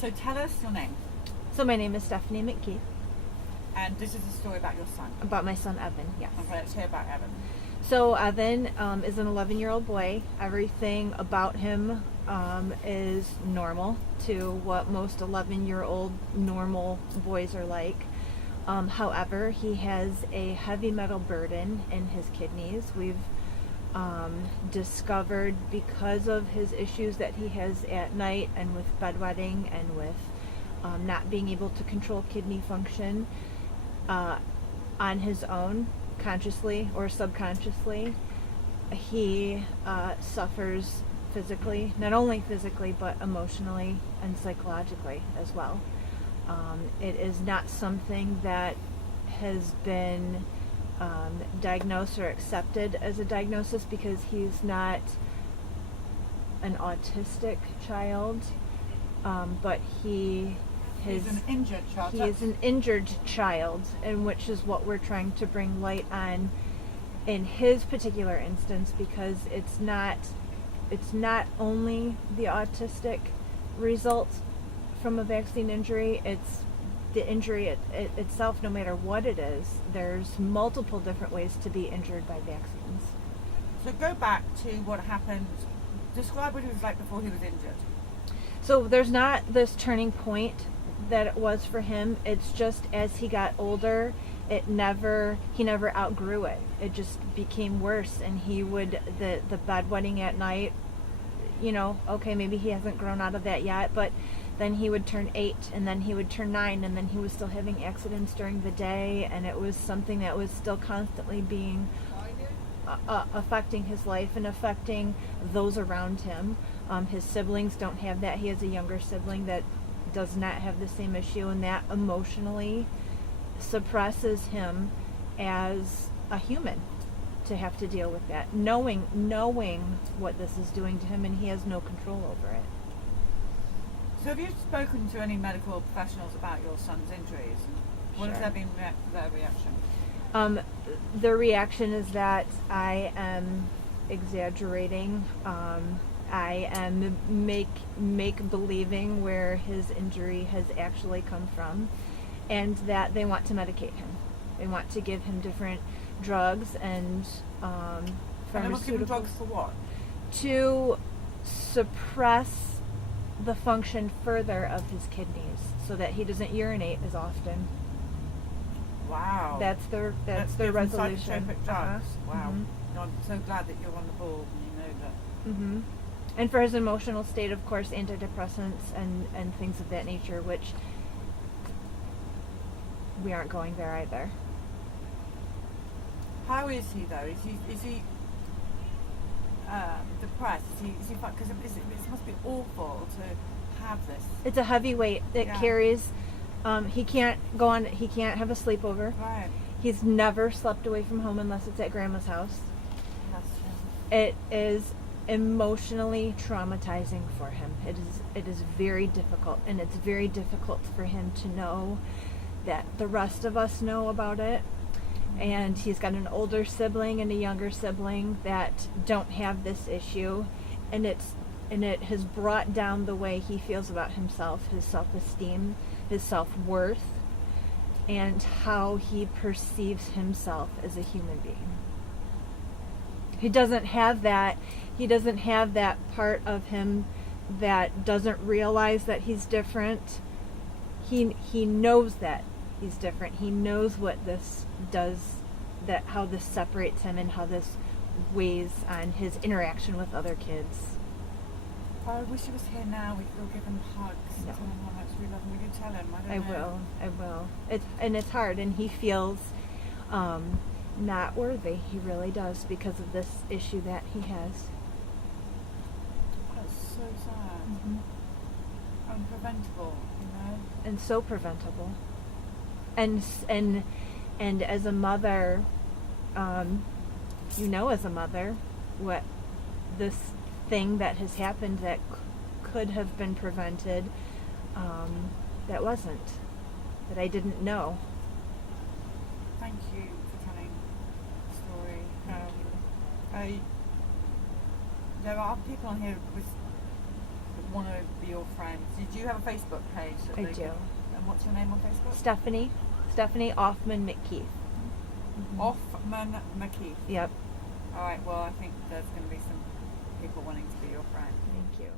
So tell us your name. So my name is Stephanie McKeith. And this is a story about your son. About my son Evan, yes. Okay, let's hear about Evan. So Evan is an 11-year-old boy. Everything about him is normal to what most 11-year-old normal boys are like. However, he has a heavy metal burden in his kidneys. We've discovered, because of his issues that he has at night and with bedwetting and with not being able to control kidney function on his own, consciously or subconsciously, he suffers physically, not only physically but emotionally and psychologically as well. It is not something that has been diagnosed or accepted as a diagnosis because he's not an autistic child, but he's an injured child. He is an injured child, and which is what we're trying to bring light on in his particular instance, because it's not only the autistic result from a vaccine injury, it's the injury itself. No matter what it is, there's multiple different ways to be injured by vaccines. So go back to what happened. Describe what he was like before he was injured. So there's not this turning point that it was for him. It's just as he got older, he never outgrew it. It just became worse, and he would the bedwetting at night. Okay, maybe he hasn't grown out of that yet, but then he would turn 8, and then he would turn 9, and then he was still having accidents during the day, and it was something that was still constantly being affecting his life and affecting those around him. His siblings don't have that. He has a younger sibling that does not have the same issue, and that emotionally suppresses him as a human to have to deal with that, knowing what this is doing to him, and he has no control over it. So have you spoken to any medical professionals about your son's injuries? What has Sure. been their reaction? The reaction is that I am exaggerating. I am make believing where his injury has actually come from, and that they want to medicate him. They want to give him different drugs and And they must give him pharmaceuticals drugs for what? to suppress the function further of his kidneys so that he doesn't urinate as often. Wow. That's their Let's give him resolution. psychotropic drugs. Uh-huh. Wow. Mhm. I'm so glad that you're on the ball and you know that. Mm-hmm. And for his emotional state, of course, antidepressants and things of that nature, which we aren't going there either. How is he though? Is he depressed? Is he because it must be awful to have this. It's a heavy weight that Yeah. carries. He can't go on. He can't have a sleepover. Right. He's never slept away from home unless it's at grandma's house. That's It is emotionally traumatizing for him. It is very difficult, and it's very difficult for him to know that the rest of us know about it. And he's got an older sibling and a younger sibling that don't have this issue, and it has brought down the way he feels about himself, his self-esteem, his self-worth, and how he perceives himself as a human being. He doesn't have that part of him that doesn't realize that he's different. He knows that he's different. He knows what this does, that how this separates him and how this weighs on his interaction with other kids. I wish he was here now. We could give him hugs. No. Tell him how much we love him. Will you tell him? I will. It's hard, and he feels not worthy. He really does, because of this issue that he has. That's so sad. Mm-hmm. Unpreventable, And so preventable. And as a mother, as a mother, what this thing that has happened that could have been prevented, that wasn't, that I didn't know. Thank you for telling the story. There are people on here that want to be your friends. Did you have a Facebook page? That I they do. could- and what's your name on Facebook? Stephanie Offman McKeith. Offman McKeith. Yep. All right. Well, I think there's going to be some people wanting to be your friend. Thank you.